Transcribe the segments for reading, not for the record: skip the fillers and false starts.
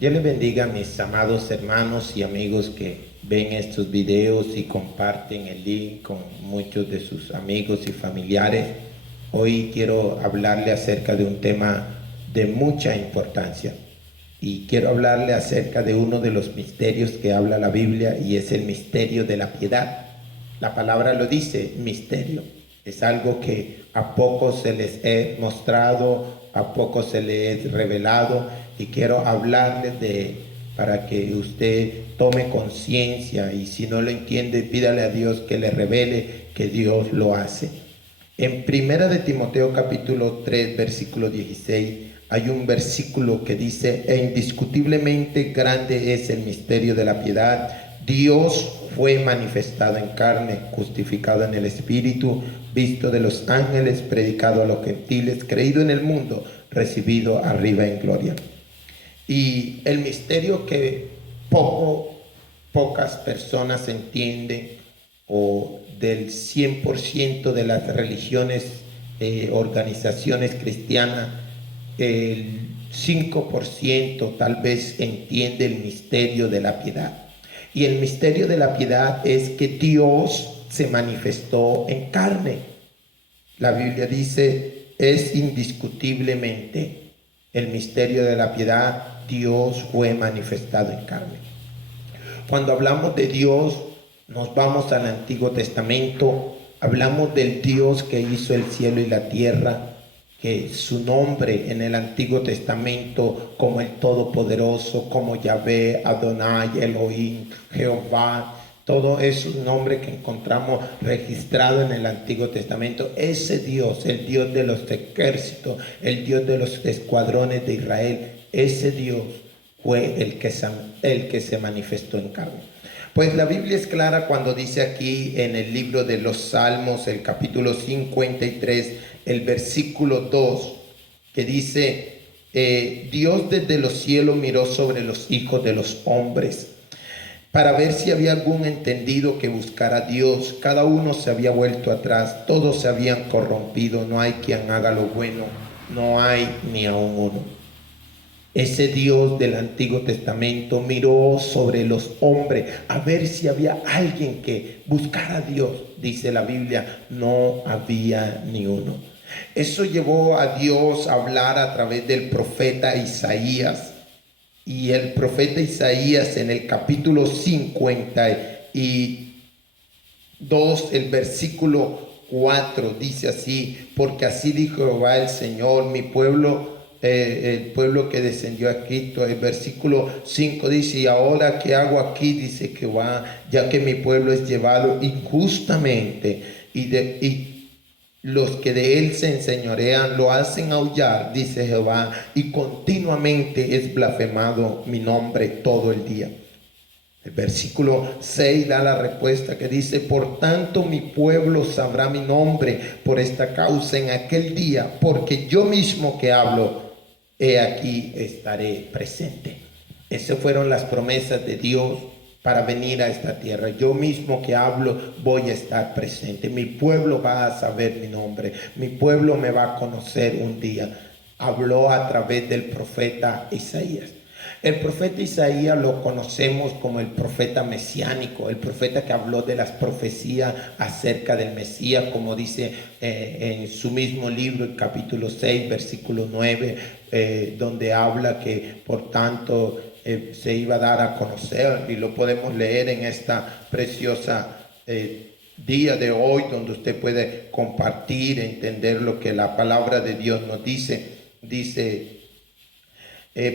Dios les bendiga a mis amados hermanos y amigos que ven estos videos y comparten el link con muchos de sus amigos y familiares. Hoy quiero hablarle acerca de un tema de mucha importancia y quiero hablarle acerca de uno de los misterios que habla la Biblia, y es el misterio de la piedad. La palabra lo dice, misterio. Es algo que a pocos se les he mostrado, a pocos se les he revelado, y quiero hablarles para que usted tome conciencia, y si no lo entiende, pídale a Dios que le revele, que Dios lo hace. En Primera de Timoteo capítulo 3 versículo 16 hay un versículo que dice: e indiscutiblemente grande es el misterio de la piedad. Dios fue manifestado en carne, justificado en el Espíritu, visto de los ángeles, predicado a los gentiles, creído en el mundo, recibido arriba en gloria. Y el misterio que pocas personas entienden, o del 100% de las religiones, organizaciones cristianas, el 5% tal vez entiende el misterio de la piedad. Y el misterio de la piedad es que Dios se manifestó en carne. La Biblia dice, es indiscutiblemente el misterio de la piedad, Dios fue manifestado en carne. Cuando hablamos de Dios, nos vamos al Antiguo Testamento, hablamos del Dios que hizo el cielo y la tierra, que su nombre en el Antiguo Testamento, como el Todopoderoso, como Yahvé, Adonai, Elohim, Jehová, todos esos nombres que encontramos registrados en el Antiguo Testamento, ese Dios, el Dios de los ejércitos, el Dios de los escuadrones de Israel, ese Dios fue el que se manifestó en carne. Pues la Biblia es clara cuando dice aquí en el libro de los Salmos, el capítulo 53, el versículo 2, que dice, Dios desde los cielos miró sobre los hijos de los hombres para ver si había algún entendido que buscara a Dios. Cada uno se había vuelto atrás, todos se habían corrompido, no hay quien haga lo bueno, no hay ni aun uno. Ese Dios del Antiguo Testamento miró sobre los hombres a ver si había alguien que buscara a Dios. Dice la Biblia, no había ni uno. Eso llevó a Dios a hablar a través del profeta Isaías. Y el profeta Isaías en el capítulo 52, el versículo 4 dice así: porque así dijo Jehová el Señor, mi pueblo, el pueblo que descendió a Egipto. El versículo 5 dice: y ahora, ¿qué hago aquí? Dice Jehová, ya que mi pueblo es llevado injustamente, y los que de él se enseñorean lo hacen aullar, dice Jehová, y continuamente es blasfemado mi nombre todo el día. El versículo 6 da la respuesta que dice: por tanto mi pueblo sabrá mi nombre por esta causa en aquel día, porque yo mismo que hablo, he aquí estaré presente. Esas fueron las promesas de Dios para venir a esta tierra. Yo mismo que hablo voy a estar presente. Mi pueblo va a saber mi nombre. Mi pueblo me va a conocer un día. Habló a través del profeta Isaías. El profeta Isaías lo conocemos como el profeta mesiánico, el profeta que habló de las profecías acerca del Mesías, como dice en su mismo libro, el capítulo 6, versículo 9, donde habla que por tanto se iba a dar a conocer, y lo podemos leer en esta preciosa día de hoy, donde usted puede compartir, entender lo que la palabra de Dios nos dice. Dice,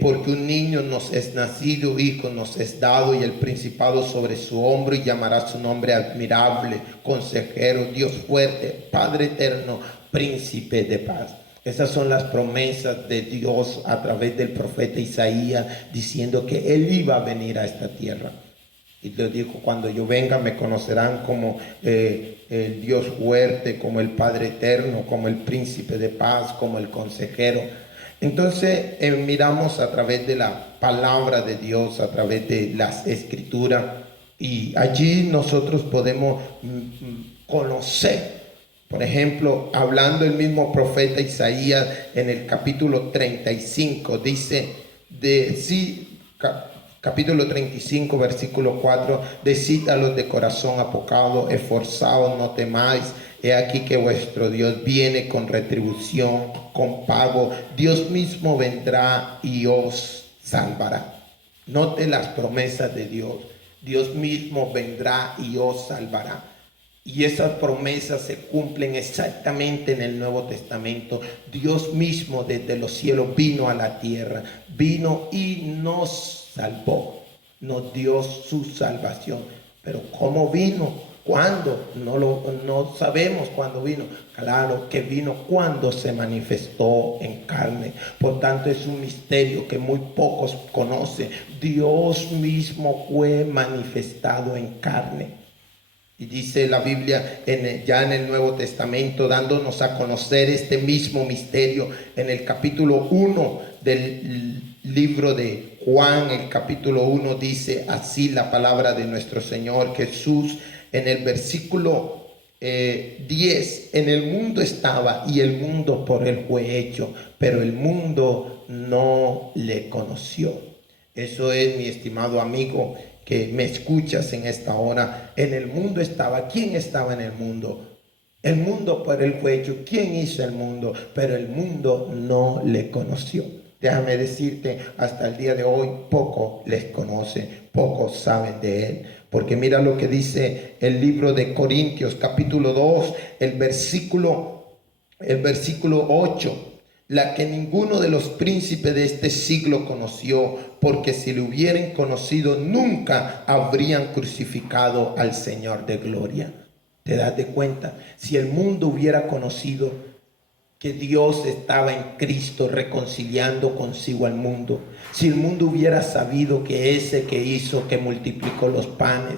porque un niño nos es nacido, hijo nos es dado, y el principado sobre su hombro, y llamará su nombre admirable, consejero, Dios fuerte, Padre eterno, príncipe de paz. Esas son las promesas de Dios a través del profeta Isaías, diciendo que él iba a venir a esta tierra. Y Dios dijo: cuando yo venga me conocerán como el Dios fuerte, como el Padre eterno, como el príncipe de paz, como el consejero. Entonces miramos a través de la palabra de Dios, a través de las escrituras, y allí nosotros podemos conocer. Por ejemplo, hablando el mismo profeta Isaías en el capítulo 35, dice, capítulo 35, versículo 4, decid a los de corazón apocado, esforzaos, no temáis, he aquí que vuestro Dios viene con retribución, con pago, Dios mismo vendrá y os salvará. Note las promesas de Dios, Dios mismo vendrá y os salvará. Y esas promesas se cumplen exactamente en el Nuevo Testamento. Dios mismo desde los cielos vino a la tierra, vino y nos salvó, nos dio su salvación. Pero ¿cómo vino? ¿Cuándo? No sabemos cuándo vino. Claro que vino cuando se manifestó en carne. Por tanto, es un misterio que muy pocos conocen. Dios mismo fue manifestado en carne. Y dice la Biblia ya en el Nuevo Testamento, dándonos a conocer este mismo misterio en el capítulo 1 del libro de Juan. El capítulo 1 dice así la palabra de nuestro Señor Jesús en el versículo 10. En el mundo estaba y el mundo por él fue hecho, pero el mundo no le conoció. Eso es, mi estimado amigo, que me escuchas en esta hora. En el mundo estaba. ¿Quién estaba en el mundo? El mundo por él fue hecho. ¿Quién hizo el mundo? Pero el mundo no le conoció. Déjame decirte, hasta el día de hoy poco les conoce, pocos saben de él. Porque mira lo que dice el libro de Corintios, capítulo 2, el versículo 8. La que ninguno de los príncipes de este siglo conoció, porque si lo hubieran conocido, nunca habrían crucificado al Señor de gloria. ¿Te das de cuenta? Si el mundo hubiera conocido que Dios estaba en Cristo reconciliando consigo al mundo, si el mundo hubiera sabido que ese que hizo, que multiplicó los panes,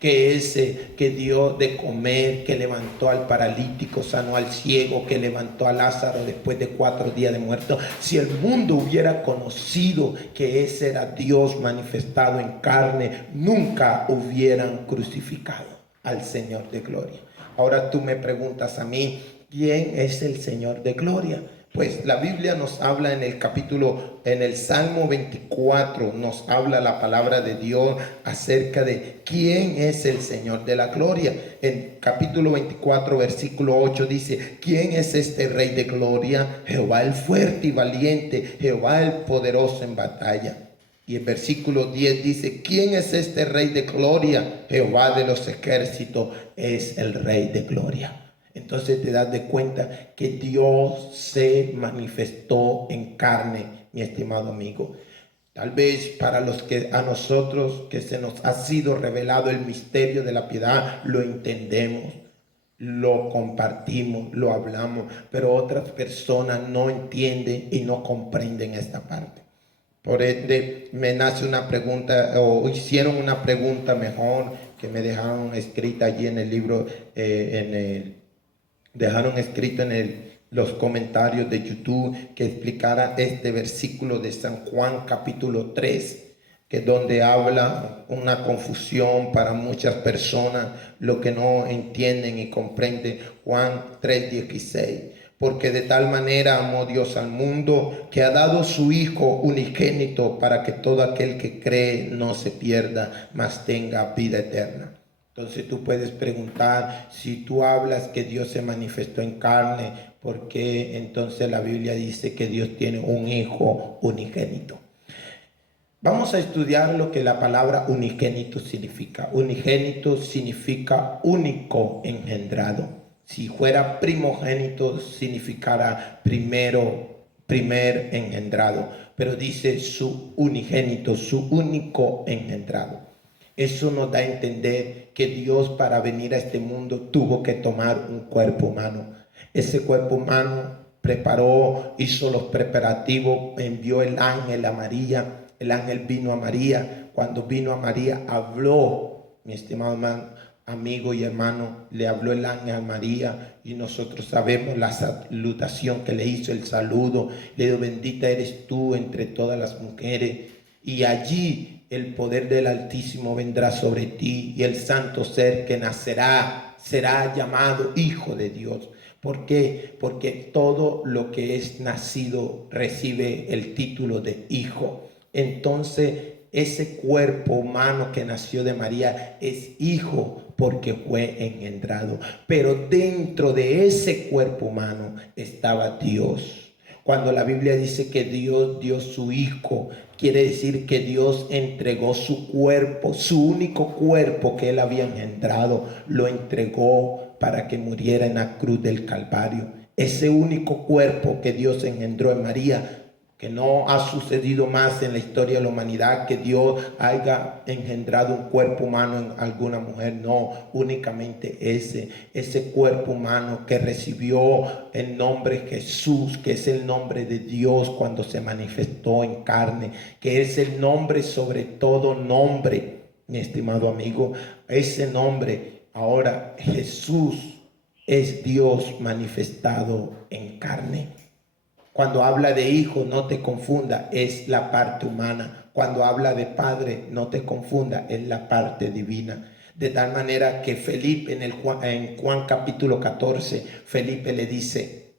que ese que dio de comer, que levantó al paralítico, sanó al ciego, que levantó a Lázaro después de 4 días de muerto, si el mundo hubiera conocido que ese era Dios manifestado en carne, nunca hubieran crucificado al Señor de gloria. Ahora tú me preguntas a mí, ¿quién es el Señor de gloria? Pues la Biblia nos habla en el Salmo 24, nos habla la palabra de Dios acerca de quién es el Señor de la gloria. En capítulo 24, versículo 8 dice, ¿quién es este Rey de gloria? Jehová el fuerte y valiente, Jehová el poderoso en batalla. Y el versículo 10 dice, ¿quién es este Rey de gloria? Jehová de los ejércitos es el Rey de gloria. Entonces te das de cuenta que Dios se manifestó en carne, mi estimado amigo. Tal vez para los que a nosotros que se nos ha sido revelado el misterio de la piedad, lo entendemos, lo compartimos, lo hablamos, pero otras personas no entienden y no comprenden esta parte. Por ende, me nace una pregunta, o hicieron una pregunta mejor, que me dejaron escrita allí en el libro, dejaron escrito en los comentarios de YouTube, que explicara este versículo de San Juan capítulo 3, que es donde habla una confusión para muchas personas, lo que no entienden y comprenden. Juan 3:16. Porque de tal manera amó Dios al mundo, que ha dado su Hijo unigénito, para que todo aquel que cree no se pierda, mas tenga vida eterna. Entonces tú puedes preguntar, si tú hablas que Dios se manifestó en carne, ¿por qué entonces la Biblia dice que Dios tiene un Hijo unigénito? Vamos a estudiar lo que la palabra unigénito significa. Unigénito significa único engendrado. Si fuera primogénito, significara primer engendrado. Pero dice su unigénito, su único engendrado. Eso nos da a entender que Dios, para venir a este mundo, tuvo que tomar un cuerpo humano. Ese cuerpo humano preparó, hizo los preparativos, envió el ángel a María. El ángel vino a María. Cuando vino a María, habló, mi estimado amigo y hermano, le habló el ángel a María, y nosotros sabemos la salutación que le hizo, el saludo. Le dijo, bendita eres tú entre todas las mujeres, y allí el poder del Altísimo vendrá sobre ti, y el santo ser que nacerá será llamado Hijo de Dios. ¿Por qué? Porque todo lo que es nacido recibe el título de hijo. Entonces ese cuerpo humano que nació de María es hijo porque fue engendrado. Pero dentro de ese cuerpo humano estaba Dios. Cuando la Biblia dice que Dios dio su hijo, quiere decir que Dios entregó su cuerpo, su único cuerpo que él había engendrado, lo entregó para que muriera en la cruz del Calvario. Ese único cuerpo que Dios engendró en María, que no ha sucedido más en la historia de la humanidad, que Dios haya engendrado un cuerpo humano en alguna mujer. No, únicamente ese cuerpo humano que recibió el nombre Jesús, que es el nombre de Dios cuando se manifestó en carne, que es el nombre sobre todo nombre, mi estimado amigo. Ese nombre, ahora Jesús es Dios manifestado en carne. Cuando habla de hijo, no te confunda, es la parte humana. Cuando habla de padre, no te confunda, es la parte divina. De tal manera que Felipe en Juan capítulo 14, Felipe le dice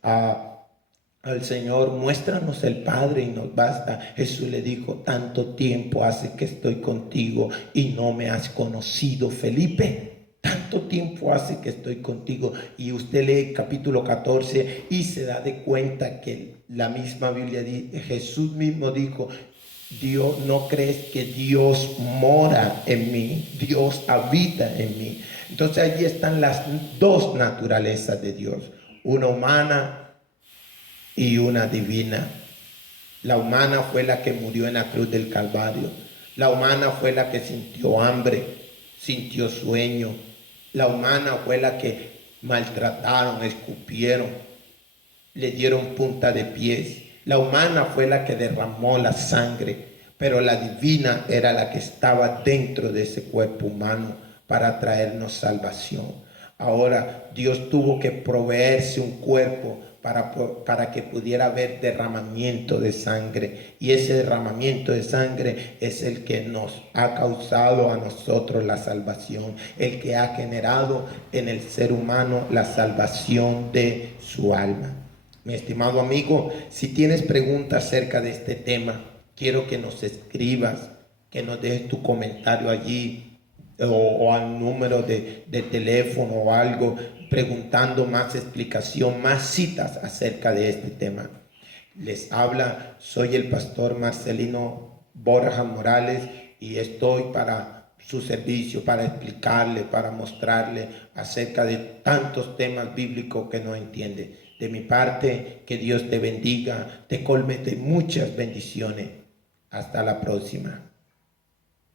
al Señor, muéstranos el Padre y nos basta. Jesús le dijo, tanto tiempo hace que estoy contigo y no me has conocido, Felipe. Tanto tiempo hace que estoy contigo. Y usted lee capítulo 14 y se da de cuenta que la misma Biblia dice, Jesús mismo dijo, Dios, ¿no crees que Dios mora en mí? Dios habita en mí. Entonces allí están las dos naturalezas de Dios, una humana y una divina. La humana fue la que murió en la cruz del Calvario. La humana fue la que sintió hambre, sintió sueño. La humana fue la que maltrataron, escupieron, le dieron punta de pies. La humana fue la que derramó la sangre, pero la divina era la que estaba dentro de ese cuerpo humano para traernos salvación. Ahora Dios tuvo que proveerse un cuerpo para que pudiera haber derramamiento de sangre, y ese derramamiento de sangre es el que nos ha causado a nosotros la salvación, el que ha generado en el ser humano la salvación de su alma. Mi estimado amigo, si tienes preguntas acerca de este tema, quiero que nos escribas, que nos dejes tu comentario allí, o al número de teléfono o algo, preguntando más explicación, más citas acerca de este tema. Les habla, soy el pastor Marcelino Borja Morales y estoy para su servicio, para explicarle, para mostrarle acerca de tantos temas bíblicos que no entiende. De mi parte, que Dios te bendiga, te colme de muchas bendiciones. Hasta la próxima.